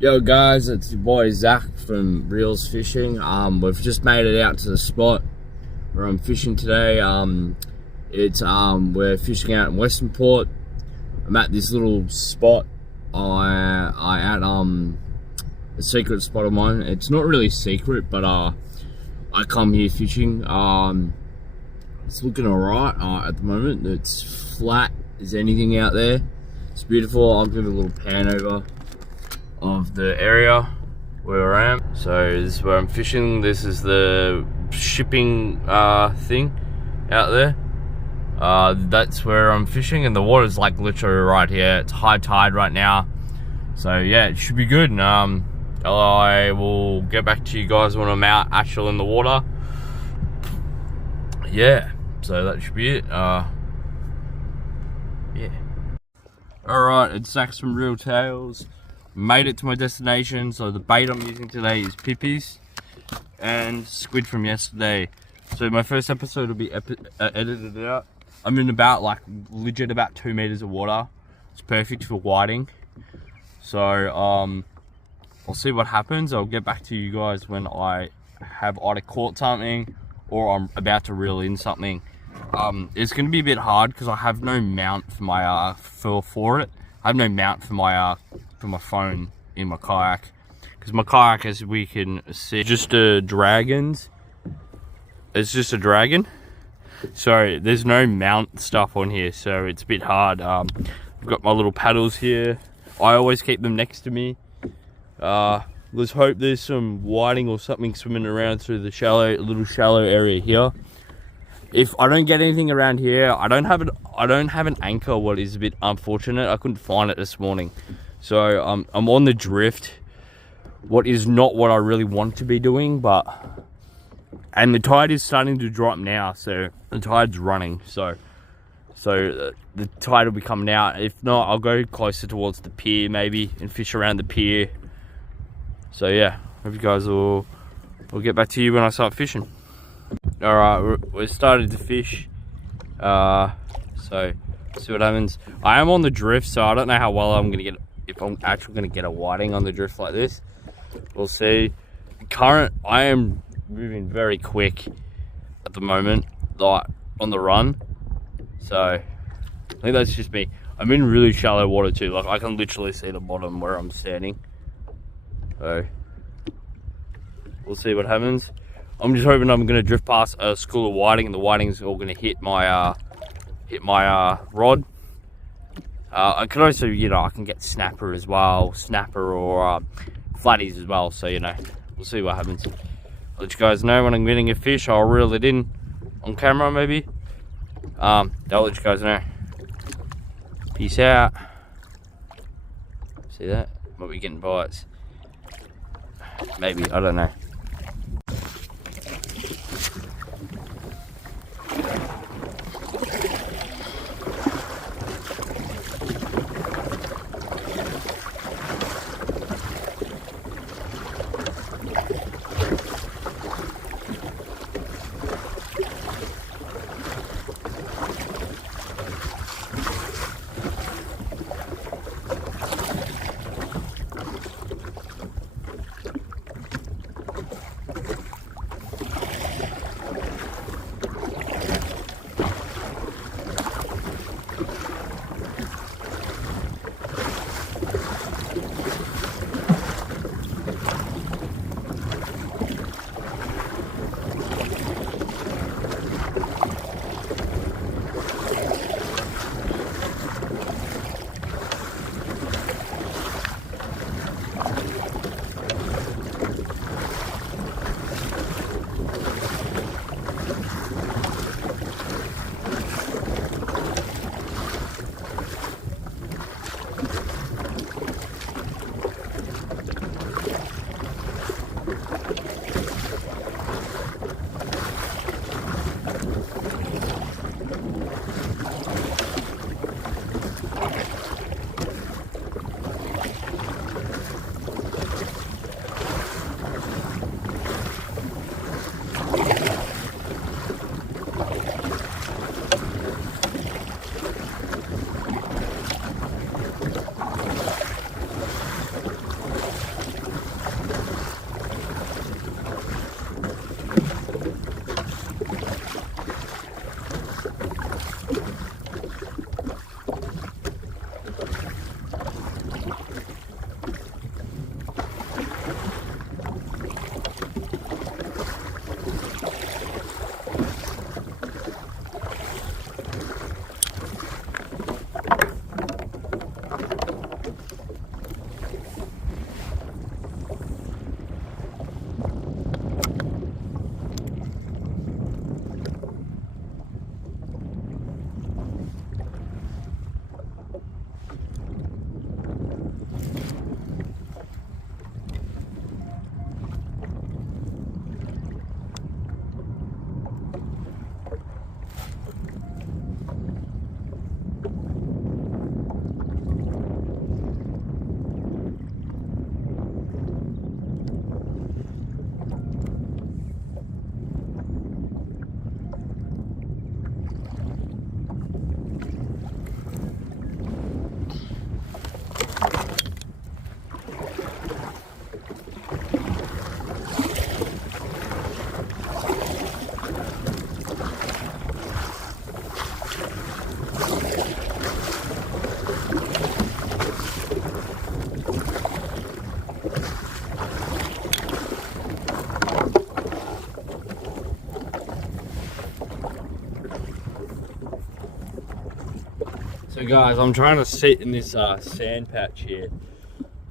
Yo guys, it's your boy Zach from Reels Fishing. We've just made it out to the spot where I'm fishing today. We're fishing out in Western Port. I'm at this little spot. I at a secret spot of mine. It's not really secret, but I come here fishing. It's looking alright at the moment. It's flat as anything out there. It's beautiful. I'll give it a little pan over of the area where I am. So this is where I'm fishing. This is the shipping thing out there. That's where I'm fishing, and the water's like literally right here. It's high tide right now, so yeah, it should be good. And I will get back to you guys when I'm out actually in the water. Yeah, so that should be it. Yeah. Alright, it's Zach's from Real Tales. Made it to my destination. So the bait I'm using today is pippies and squid from yesterday. So my first episode will be edited out. I'm in about legit about 2 meters of water. It's perfect for whiting. So I'll see what happens. I'll get back to you guys when I have either caught something or I'm about to reel in something. It's gonna be a bit hard because I have no mount for my for it. I have no mount for my phone in my kayak, because my kayak, as we can see, just a dragon's. It's just a dragon, so there's no mount stuff on here, so it's a bit hard. I've got my little paddles here. I always keep them next to me. Let's hope there's some whiting or something swimming around through the little shallow area here. If I don't get anything around here, I don't have an anchor, what is a bit unfortunate. I couldn't find it this morning. So I'm on the drift, what is not what I really want to be doing, and the tide is starting to drop now, so the tide's running, so the tide will be coming out. If not, I'll go closer towards the pier maybe and fish around the pier. So yeah, hope you guys will get back to you when I start fishing. Alright, we're starting to fish, so see what happens. I am on the drift, so I don't know how well I'm gonna get, if I'm actually gonna get a whiting on the drift like this. We'll see. I am moving very quick at the moment, like on the run, so I think that's just me. I'm in really shallow water too, like I can literally see the bottom where I'm standing, so we'll see what happens. I'm just hoping I'm gonna drift past a school of whiting, and the whiting's all gonna hit my rod. I could also, I can get snapper as well, or flatties as well. So we'll see what happens. I'll let you guys know when I'm getting a fish. I'll reel it in on camera maybe. I'll let you guys know. Peace out. See that? Might be getting bites. Maybe, I don't know. So guys, I'm trying to sit in this sand patch here.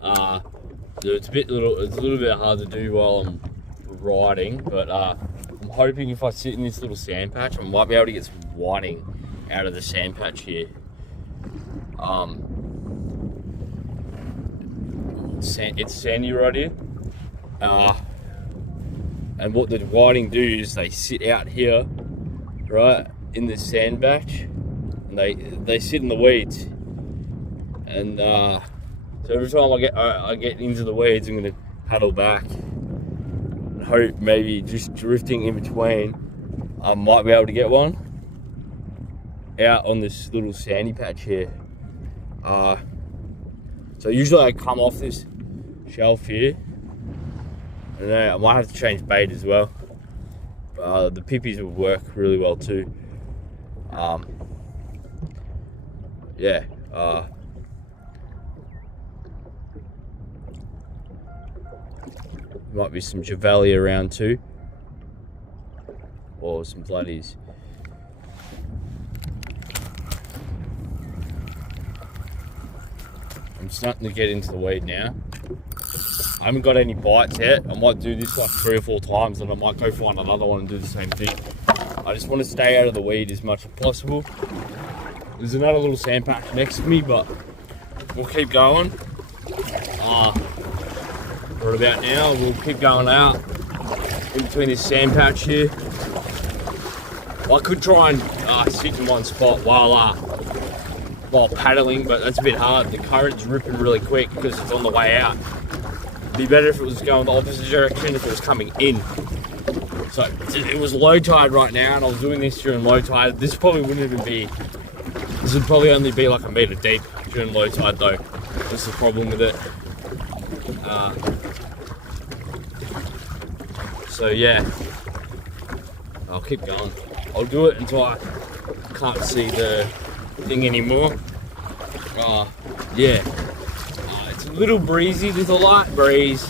It's a little bit hard to do while I'm riding, but I'm hoping if I sit in this little sand patch, I might be able to get some whiting out of the sand patch here. It's sandy right here. And what the whiting do is they sit out here, right, in the sand patch, and they sit in the weeds. And so every time I get into the weeds, I'm gonna paddle back and hope maybe just drifting in between, I might be able to get one out on this little sandy patch here. So usually I come off this shelf here, and then I might have to change bait as well. The pippies would work really well too. Yeah. Might be some javeli around too, or some bloodies. I'm starting to get into the weed now. I haven't got any bites yet. I might do this like 3 or 4 times, and I might go find another one and do the same thing. I just want to stay out of the weed as much as possible. There's another little sand patch next to me, but we'll keep going. Right about now, we'll keep going out in between this sand patch here. I could try and sit in one spot while paddling, but that's a bit hard. The current's ripping really quick because it's on the way out. It'd be better if it was going the opposite direction, if it was coming in. So it was low tide right now, and I was doing this during low tide. This would probably only be like a meter deep during low tide though. That's the problem with it. So yeah, I'll keep going. I'll do it until I can't see the thing anymore. Yeah, it's a little breezy. There's a light breeze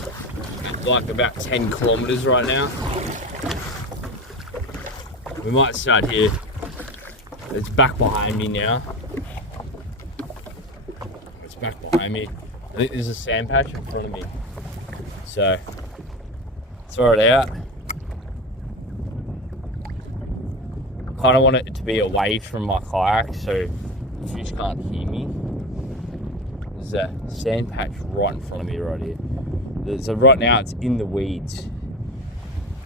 at like about 10 kilometers right now. We might start here. It's back behind me now. It's back behind me. I think there's a sand patch in front of me. So, throw it out. I kind of want it to be away from my kayak so the fish can't hear me. There's a sand patch right in front of me right here. So right now it's in the weeds.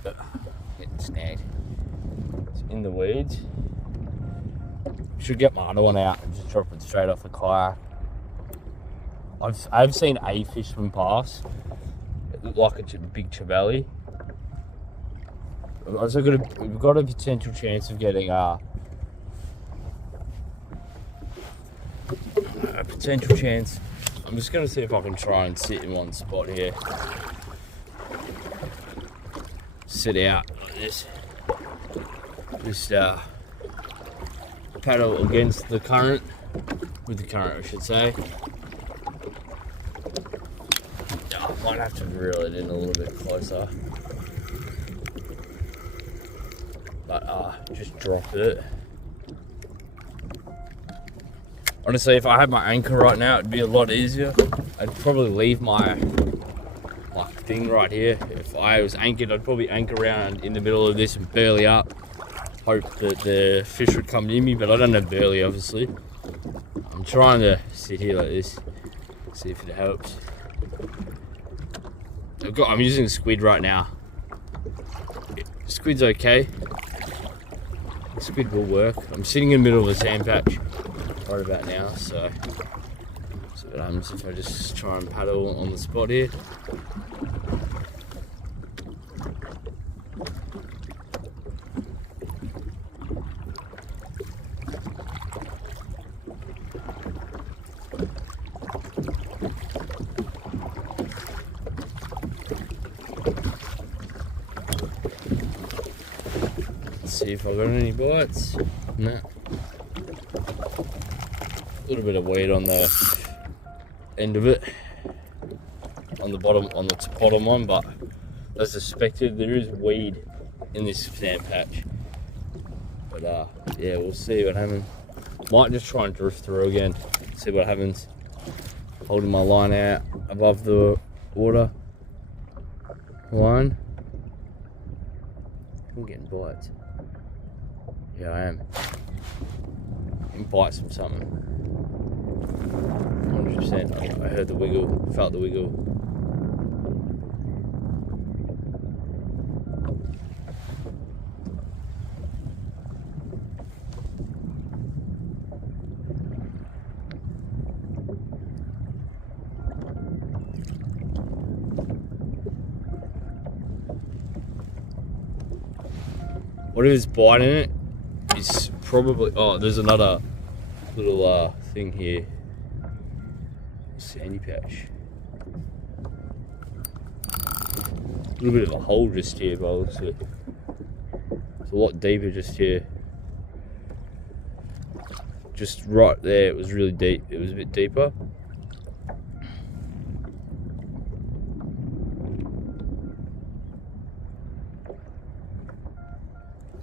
Getting snagged. It's in the weeds. Should get my other one out and just drop it straight off the kayak. I've seen a fish swim past. It looked like a big javeli. We've got a potential chance of getting a potential chance. I'm just going to see if I can try and sit in one spot here. Sit out like this. Just paddle against the current, with the current I should say. I might have to reel it in a little bit closer. But just drop it. Honestly, if I had my anchor right now, it'd be a lot easier. I'd probably leave my thing right here. If I was anchored, I'd probably anchor around in the middle of this and burley up. Hope that the fish would come near me, but I don't have burley, obviously. I'm trying to sit here like this, see if it helps. I'm using squid right now. Squid's okay. Squid will work. I'm sitting in the middle of a sand patch right about now, so see what happens if I just try and paddle on the spot here. See if I got any bites. No. A little bit of weight on the end of it, on the bottom one, but as suspected, there is weed in this sand patch. But yeah, we'll see what happens. Might just try and drift through again, see what happens. Holding my line out above the water line. I'm getting bites. Yeah, I am. Getting bites from something. 100%. I heard the wiggle, felt the wiggle. Whatever's biting it is probably, oh, there's another little thing here. Sandy patch. A little bit of a hole just here, by the looks of it. It's a lot deeper just here. Just right there, it was really deep. It was a bit deeper.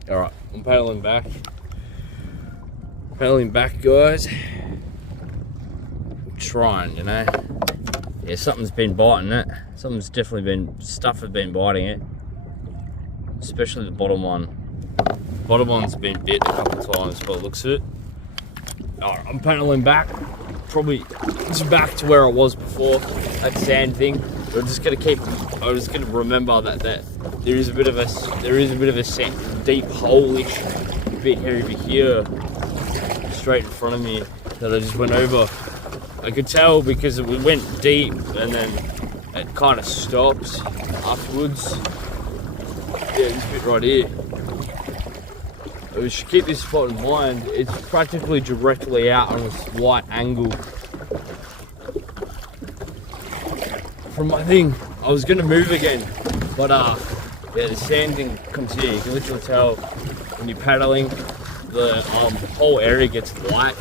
Alright, I'm paddling back. Paddling back, guys. I'm trying, you know. Yeah, something's been biting it. Something's definitely been, stuff has been biting it. Especially the bottom one. The bottom one's been bit a couple of times by the looks of it. Alright, I'm paddling back. Probably it's back to where I was before, that sand thing. I'm just gonna remember that there is a bit of a sand, deep hole-ish bit here over here, straight in front of me, that I just went over. I could tell because it went deep and then it kind of stops afterwards. Yeah, this bit right here. We should keep this spot in mind. It's practically directly out on a slight angle from my thing. I was gonna move again, but yeah, the sand thing comes here. You can literally tell when you're paddling, the whole area gets light,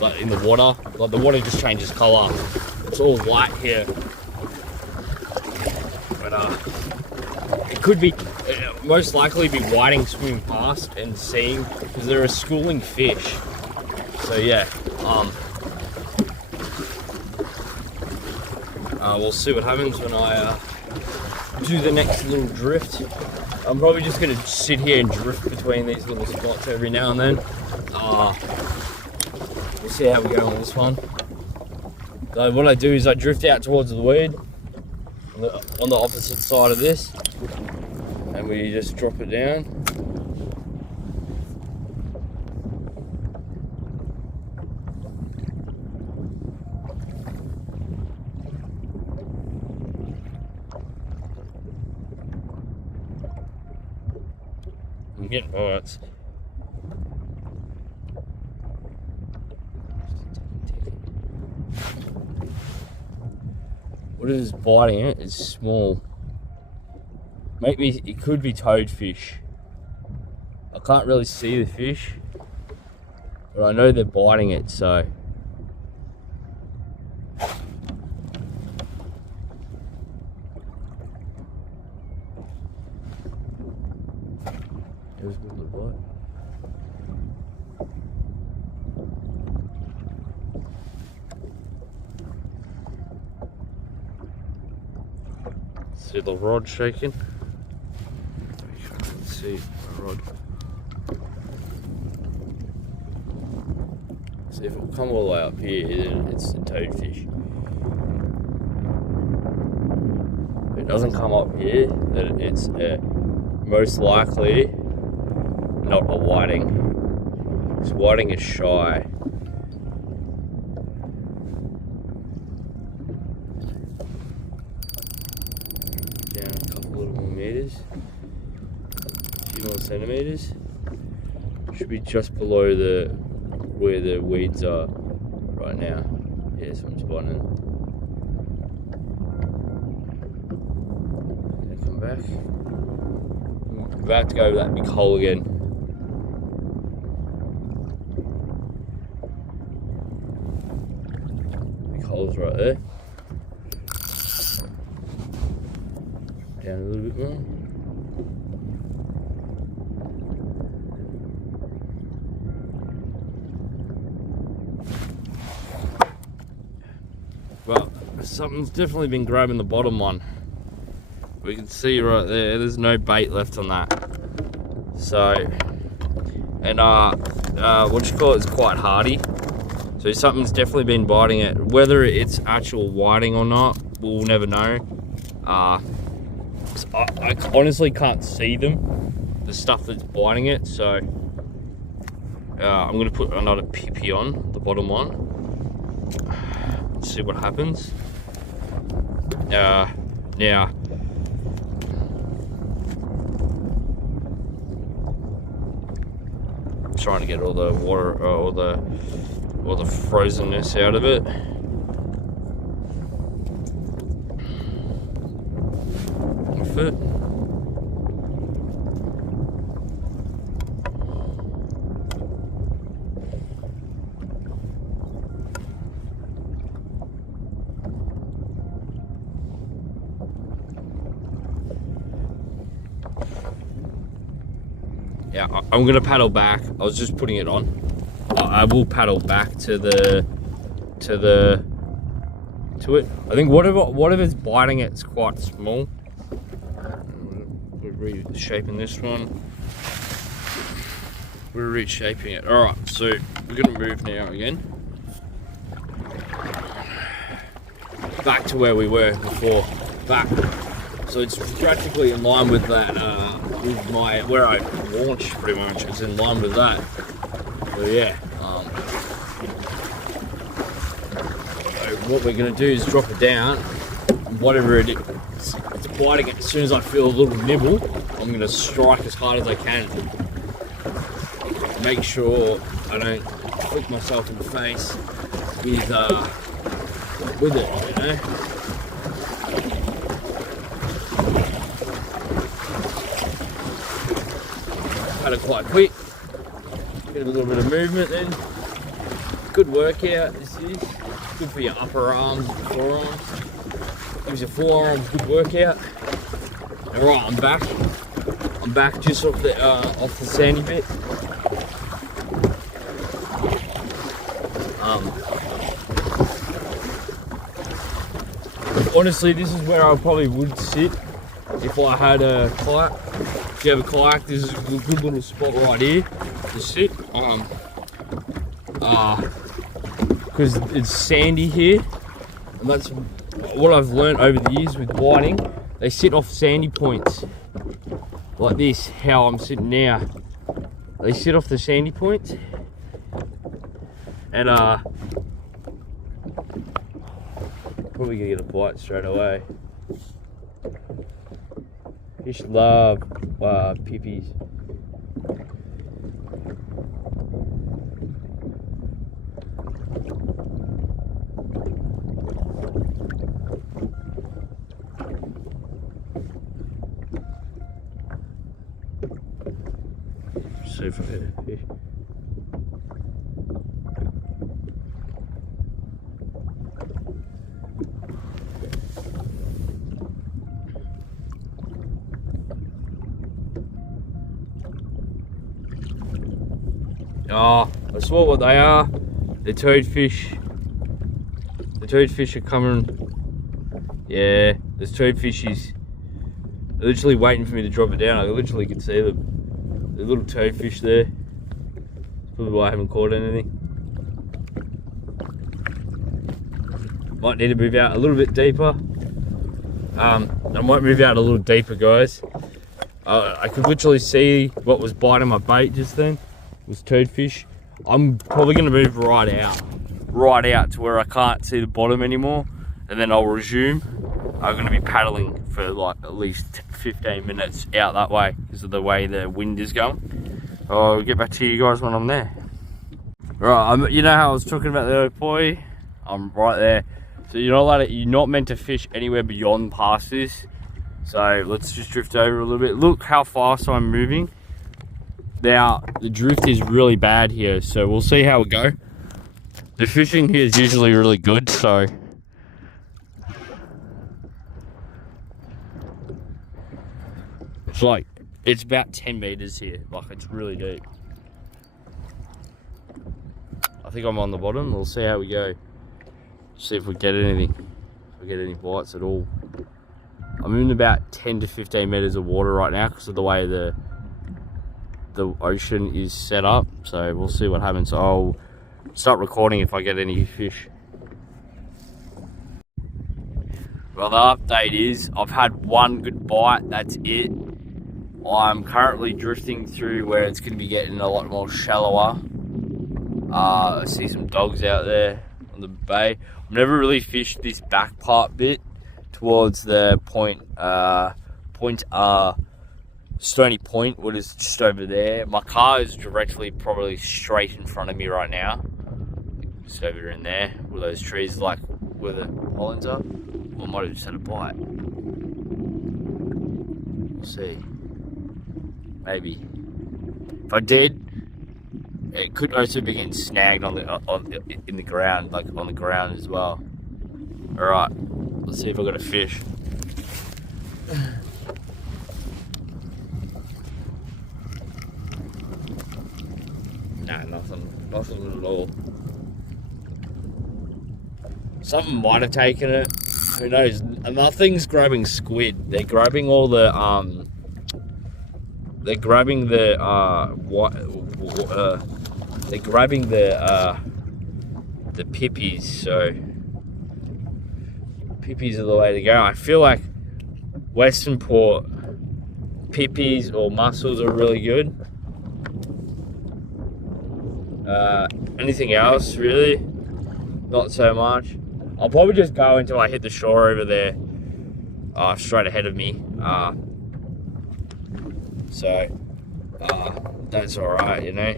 like in the water. Like the water just changes color. It's all light here, but it could be. Most likely be whiting swimming past and seeing, because they're a schooling fish. So yeah, we'll see what happens when I do the next little drift. I'm probably just gonna sit here and drift between these little spots every now and then. We'll see how we go on this one. So what I do is I drift out towards the weed on the opposite side of this. And we just drop it down. I'm getting bites. Whatever's biting it is small. Maybe it could be toadfish. I can't really see the fish, but I know they're biting it, so. There's a little bite. See the rod shaking? See my rod. So if it will come all the way up here, then it's a toadfish. If it doesn't come up here, then it's most likely not a whiting. This whiting is shy. Down a couple little more meters. More centimeters. Should be just below where the weeds are right now. Yeah, someone's biting it. Gonna come back. I'm about to go over that big hole again. Big hole's right there. Down a little bit more. something's definitely been grabbing the bottom one. We can see right there, there's no bait left on that. So, and what you call it is quite hardy. So something's definitely been biting it. Whether it's actual whiting or not, we'll never know. I honestly can't see them, the stuff that's biting it. So I'm gonna put another PP on the bottom one. Let's see what happens. Now, trying to get all the water, all the frozenness out of it. Off it. Yeah, I'm gonna paddle back. I was just putting it on. I will paddle back to it. I think whatever's biting it's quite small. We're reshaping this one. We're reshaping it. All right, so we're gonna move now again. Back to where we were before. Back. So it's practically in line with that. With where I launched, pretty much. It's in line with that. So yeah. So what we're gonna do is drop it down. Whatever it is, it's biting it. As soon as I feel a little nibble, I'm gonna strike as hard as I can. Make sure I don't flick myself in the face with it, you know. Had it quite quick. Get a little bit of movement then. Good workout this is. Good for your upper arms and forearms. Gives your forearms good workout. Alright, I'm back. I'm back just off the sandy bit. Honestly, this is where I probably would sit if I had a kayak. If you have a kayak, this is a good little spot right here to sit. Because it's sandy here, and that's what I've learned over the years with whiting. They sit off sandy points like this. How I'm sitting now, they sit off the sandy points, and probably gonna get a bite straight away. Fish love pippies. See if I get a fish. Oh, I saw what they are. They're toadfish. The toadfish are coming. Yeah, there's toadfishies. They're literally waiting for me to drop it down. I literally can see them. The little toadfish there. That's probably why I haven't caught anything. Might need to move out a little bit deeper. I might move out a little deeper, guys. I could literally see what was biting my bait just then. It was toadfish. I'm probably going to move right out to where I can't see the bottom anymore, and then I'll resume. I'm going to be paddling for like at least 15 minutes out that way because of the way the wind is going. I'll get back to you guys when I'm there. Right, you know how I was talking about the poi? I'm right there. So you're not meant to fish anywhere beyond past this. So let's just drift over a little bit. Look how fast I'm moving. Now, the drift is really bad here, so we'll see how it go. The fishing here is usually really good, so it's about 10 meters here, like it's really deep. I think I'm on the bottom. We'll see how we go. See if we get anything. if I get any bites at all. I'm in about 10 to 15 meters of water right now because of the way the ocean is set up. So we'll see what happens. I'll start recording if I get any fish. Well, the update is I've had one good bite, that's it. I'm currently drifting through where it's going to be getting a lot more shallower. I see some dogs out there on the bay. I've never really fished this back part bit towards the Stony Point, what is just over there. My car is directly, probably straight in front of me right now. Just over in there, where those trees, like where the pollens are. Or I might have just had a bite. We'll see. Maybe. If I did, it could also be getting snagged in the ground, like on the ground as well. All right, let's see if I got a fish. Nah, nothing at all. Something might have taken it. Who knows? Nothing's grabbing squid. They're grabbing all the They're grabbing the pippies. So pippies are the way to go. I feel like Western Port pippies or mussels are really good. Anything else really? Not so much. I'll probably just go until I hit the shore over there, straight ahead of me. That's alright, you know.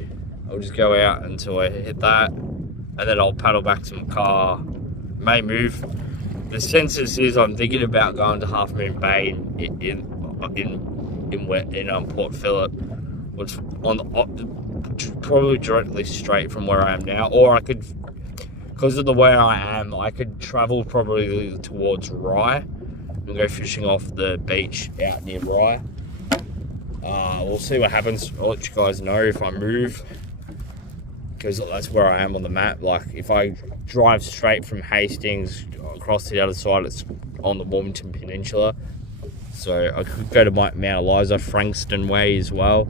I'll just go out until I hit that, and then I'll paddle back to my car. May move. The census is I'm thinking about going to Half Moon Bay in Port Phillip, which probably directly straight from where I am now, or I could. Because of the way I am, I could travel probably towards Rye and go fishing off the beach out near Rye. We'll see what happens. I'll let you guys know if I move, because that's where I am on the map. Like, if I drive straight from Hastings across to the other side, it's on the Warmington Peninsula. So I could go to Mount Eliza, Frankston Way as well.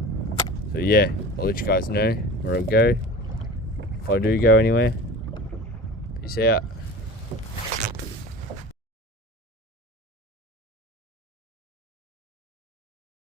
So yeah, I'll let you guys know where I'll go, if I do go anywhere. Peace out.